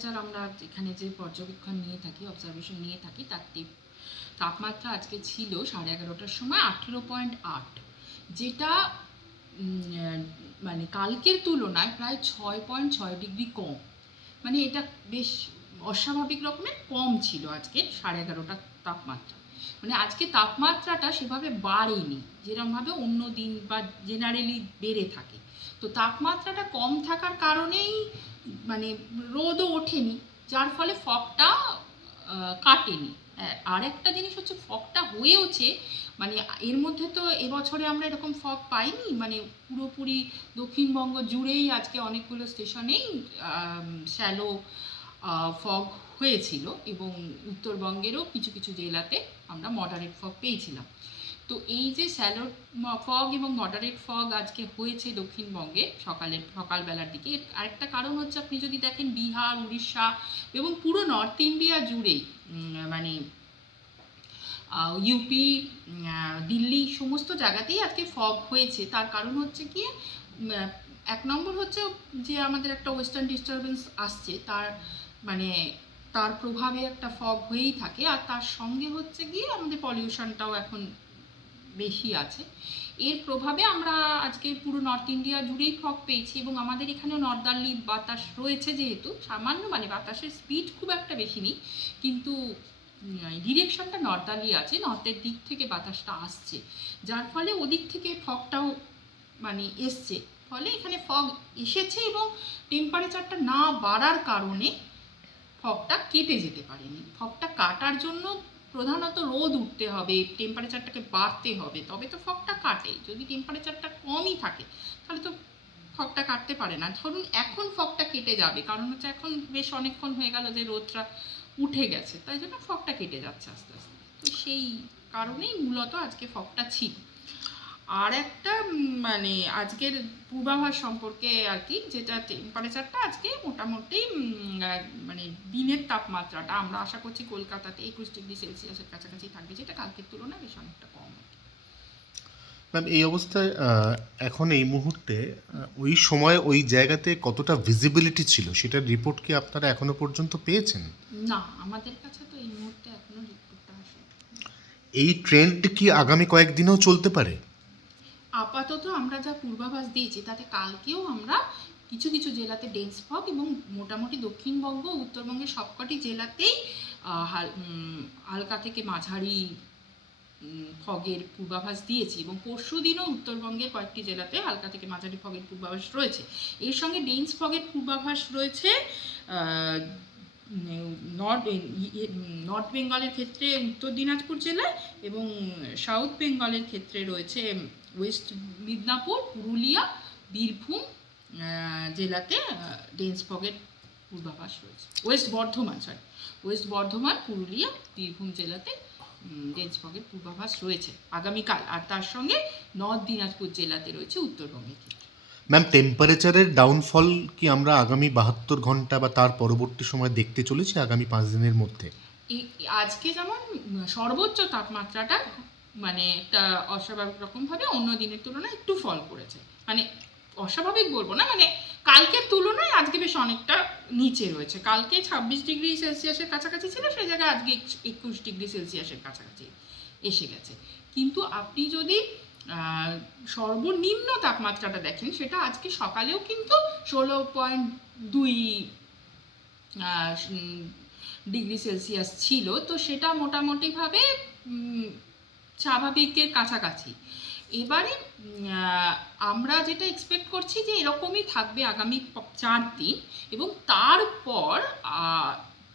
Temperature আমরা এখানে যে পর্যবেক্ষণ নিয়ে থাকি, অবজারভেশন নিয়ে থাকি, তার তাপমাত্রা আজকে ছিল 11:30টার সময় 18.8, যেটা মানে কালকের তুলনায় প্রায় 6.6 ডিগ্রি কম। মানে এটা বেশ অস্বাভাবিক রকমের কম ছিল আজকে 11:30টার তাপমাত্রা। মানে আজকে তাপমাত্রাটা সেভাবে বাড়েনি যেরকমভাবে অন্য দিন বা জেনারেলি বেড়ে থাকে। তো তাপমাত্রাটা কম থাকার কারণেই মানে রোদও ওঠেনি, যার ফলে ফগটা কাটেনি। আর একটা জিনিস হচ্ছে ফগটা হয়েওছে, মানে এর মধ্যে তো এবছরে আমরা এরকম ফগ পাইনি। মানে পুরোপুরি দক্ষিণবঙ্গ জুড়েই আজকে অনেকগুলো স্টেশনেই শ্যালো ফগ হয়েছিল এবং উত্তরবঙ্গেরও কিছু কিছু জেলাতে আমরা মডারেট ফগ পেয়েছিলাম। তো এই যে শ্যালো ফগ এবং মডারেট ফগ আজকে হয়েছে দক্ষিণবঙ্গে সকালবেলার দিকে, এর আরেকটা কারণ হচ্ছে আপনি যদি দেখেন বিহার, উড়িষ্যা এবং পুরো নর্থ ইন্ডিয়া জুড়েই, মানে ইউপি, দিল্লি সমস্ত জায়গাতেই আজকে ফগ হয়েছে। তার কারণ হচ্ছে কি, এক নম্বর হচ্ছে যে আমাদের একটা ওয়েস্টার্ন ডিস্টারবেন্স আসছে, তার প্রভাবে একটা ফগ হয়েই থাকে। আর তার সঙ্গে হচ্ছে গিয়ে আমাদের পলিউশনটাও এখন বেশি আছে। এর প্রভাবে আমরা আজকে পুরো নর্থ ইন্ডিয়া জুড়েই ফগ পেয়েছি এবং আমাদের এখানেও নর্দার্লি বাতাস রয়েছে, যেহেতু সামান্য মানে বাতাসের স্পিড খুব একটা বেশি নেই, কিন্তু ডিরেকশনটা নর্দার্লি আছে, নর্থের দিক থেকে বাতাসটা আসছে, যার ফলে ওদিক থেকে ফগটাও মানে এসছে। ফলে এখানে ফগ এসেছে এবং টেম্পারেচারটা না বাড়ার কারণে ফগটা কেটে যেতে পারেনি। ফগটা কাটার জন্য প্রধানত রোদ উঠতে হবে, টেম্পারেচারটাকে বাড়তে হবে, তবে তো ফগটা কাটে। যদি টেম্পারেচারটা কমই থাকে তাহলে তো ফগটা কাটতে পারে না। ধরুন এখন ফগটা কেটে যাবে, কারণ হচ্ছে এখন বেশ অনেকক্ষণ হয়ে গেল যে রোদটা উঠে গেছে, তাই জন্য ফগটা কেটে যাচ্ছে আস্তে আস্তে। তো সেই কারণেই মূলত আজকে ফগটা ছিল। আর একটা মানে আজকের পূর্বাভাস সম্পর্কে আর কি, যেটা টেম্পারেচারটা আজকে মোটামুটি মানে দিনের তাপমাত্রাটা আমরা আশা করছি কলকাতাতে 21°C কাছাকাছি থাকবে, যেটা কালকের তুলনায় বেশ অনেকটা কম। ম্যাম, এই অবস্থায় এখন এই মুহূর্তে ওই সময় ওই জায়গাতে কতটা ভিজিবিলিটি ছিল সেটার রিপোর্ট কি আপনারা এখনো পর্যন্ত পেয়েছেন? না, আমাদের কাছে তো এই মুহূর্তে এখনো রিপোর্টটা আসেনি। এই ট্রেন্ড কি আগামী কয়েকদিনেও চলতে পারে? আপাতত আমরা যা পূর্বাভাস দিয়েছি তাতে কালকেও আমরা কিছু কিছু জেলাতে ডেন্স ফগ এবং মোটামুটি দক্ষিণবঙ্গ, উত্তরবঙ্গের সবকটি জেলাতেই হালকা থেকে মাঝারি ফগের পূর্বাভাস দিয়েছি এবং পরশু দিনও উত্তরবঙ্গের কয়েকটি জেলাতে হালকা থেকে মাঝারি ফগের পূর্বাভাস রয়েছে। এর সঙ্গে ডেন্স ফগের পূর্বাভাস রয়েছে নর্থ বেঙ্গলের ক্ষেত্রে উত্তর দিনাজপুর জেলায় এবং সাউথ বেঙ্গলের ক্ষেত্রে রয়েছে ওয়েস্ট মিদনাপুর, পুরুলিয়া, বীরভূম জেলাতে ডেন্স ফগের পূর্বাভাস রয়েছে। ওয়েস্ট বর্ধমান, পুরুলিয়া, বীরভূম জেলাতে ডেন্স ফগের পূর্বাভাস রয়েছে আগামীকাল। আর তার সঙ্গে নর্থ দিনাজপুর জেলাতে রয়েছে উত্তরবঙ্গের ক্ষেত্রে। ম্যাম, টেম্পারেচারের ডাউনফল কি আমরা আগামী 72 ঘন্টা বা তার পরবর্তী সময় দেখতে চলেছি আগামী 5 দিনের মধ্যে? আজকে যেমন সর্বোচ্চ তাপমাত্রাটা মানে একটা অস্বাভাবিক রকমভাবে অন্য দিনের তুলনায় একটু ফল করেছে। মানে অস্বাভাবিক বলবো না, মানে কালকের তুলনায় আজকে বেশ অনেকটা নিচে রয়েছে। কালকে 26°C কাছাকাছি ছিল, সেই জায়গায় আজকে 21°C কাছাকাছি এসে গেছে। কিন্তু আপনি যদি সর্বনিম্ন তাপমাত্রাটা দেখেন, সেটা আজকে সকালেও কিন্তু 16.2°C ছিল। তো সেটা মোটামুটিভাবে স্বাভাবিকের কাছাকাছি। এবারে আমরা যেটা এক্সপেক্ট করছি যে এরকমই থাকবে আগামী 4 দিন এবং তারপর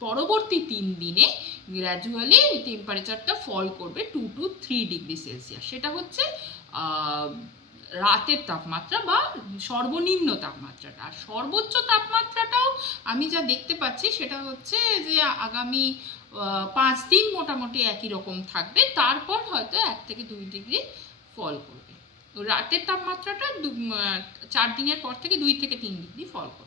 পরবর্তী 3 দিনে গ্র্যাজুয়ালি টেম্পারেচারটা ফল করবে 2 to 3°C। সেটা হচ্ছে রাতের তাপমাত্রা বা সর্বনিম্ন তাপমাত্রাটা। আর সর্বোচ্চ তাপমাত্রাটাও আমি যা দেখতে পাচ্ছি সেটা হচ্ছে যে আগামী 5 দিন মোটামুটি একই রকম থাকবে, তারপর হয়তো 1 থেকে 2 ডিগ্রি ফল করবে। রাতের তাপমাত্রাটা 4 দিনের পর থেকে 2 থেকে 3 ডিগ্রি ফল করবে।